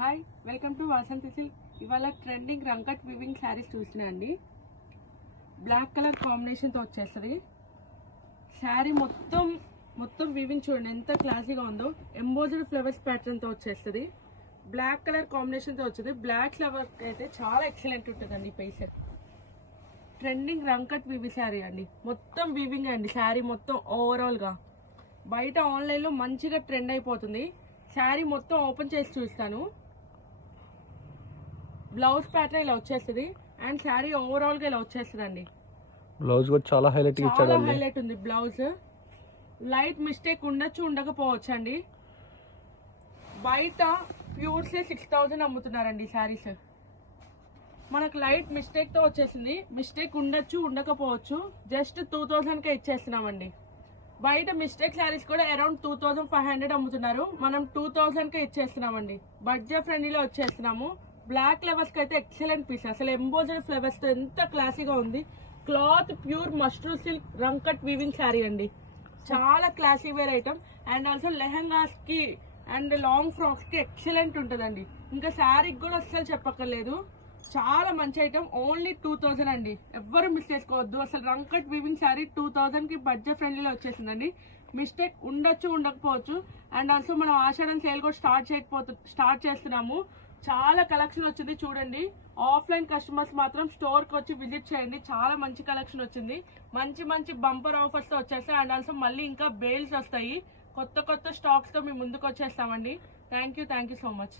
Hi welcome to Vasanthi silk. ఇవాళ trending రంకట్ weaving saris చూస్తున్నాయండి. Black colour కాంబినేషన్తో వచ్చేస్తుంది. శారీ మొత్తం వీవింగ్ చూడండి ఎంత క్లాసీగా ఉందో. ఎంబోజ్డ్ ఫ్లవర్స్ ప్యాటర్న్తో వచ్చేస్తుంది. బ్లాక్ కలర్ కాంబినేషన్తో వచ్చింది. బ్లాక్ ఫ్లవర్ అయితే చాలా ఎక్సలెంట్ ఉంటుందండి. పైస ట్రెండింగ్ రంకట్ వీవి శారీ అండి. మొత్తం వీవింగ్ అండి. శారీ మొత్తం ఓవరాల్గా బయట ఆన్లైన్లో మంచిగా ట్రెండ్ అయిపోతుంది. శారీ మొత్తం ఓపెన్ చేసి చూస్తాను. బ్లౌజ్ ప్యాటర్న్ ఇలా వచ్చేస్తుంది అండ్ శారీ ఓవరాల్ గా ఇలా వచ్చేస్తుంది అండి. బ్లౌజ్ కూడా చాలా హైలైట్ ఉంది. బ్లౌజ్ లైట్ మిస్టేక్ ఉండొచ్చు, ఉండకపోవచ్చు అండి. బయట ప్యూర్స్ 6000 అమ్ముతున్నారండి శారీస్. మనకు లైట్ మిస్టేక్ తో వచ్చేసింది. మిస్టేక్ ఉండొచ్చు, ఉండకపోవచ్చు. జస్ట్ 2000 కే ఇచ్చేస్తున్నామండి. బయట మిస్టేక్ శారీస్ కూడా అరౌండ్ 2500 అమ్ముతున్నారు. మనం 2000 కే ఇచ్చేస్తున్నామండి. బడ్జెట్ ఫ్రెండ్లీలో వచ్చేస్తున్నాము. బ్లాక్ ఫ్లవర్స్ కి అయితే ఎక్సలెంట్ పీస్. అసలు ఎంబోజ్డ్ ఫ్లవర్స్ తో ఎంత క్లాసీగా ఉంది. క్లాత్ ప్యూర్ మస్ట్రూ సిల్క్ రంకట్ వీవింగ్ శారీ అండి. చాలా classy wear item and also lehengas కి అండ్ లాంగ్ ఫ్రాక్స్ కి ఎక్సలెంట్ ఉంటుందండి. ఇంకా శారీకి కూడా అస్సలు చెప్పక్కర్లేదు. చాలా మంచి ఐటమ్. ఓన్లీ 2000 అండి. ఎవ్వరు మిస్ చేసుకోవద్దు. అసలు రంకట్ వీవింగ్ శారీ 2000 కి బడ్జెట్ ఫ్రెండ్లీలో వచ్చేసిందండి. మిస్టేక్ ఉండొచ్చు, ఉండకపోవచ్చు. అండ్ ఆల్సో మనం ఆషాఢం సేల్ కూడా స్టార్ట్ చేస్తున్నాము. చాలా కలెక్షన్ వచ్చింది చూడండి. ఆఫ్లైన్ కస్టమర్స్ మాత్రం స్టోర్ కి వచ్చి విజిట్ చేయండి. చాలా మంచి కలెక్షన్ వచ్చింది. మంచి బంపర్ ఆఫర్స్ తో వచ్చేస్తాయి. అండ్ ఆల్సో మళ్ళీ ఇంకా బేల్స్ వస్తాయి. కొత్త స్టాక్స్ తో మీ ముందుకు వచ్చేస్తామండి. Thank you so much.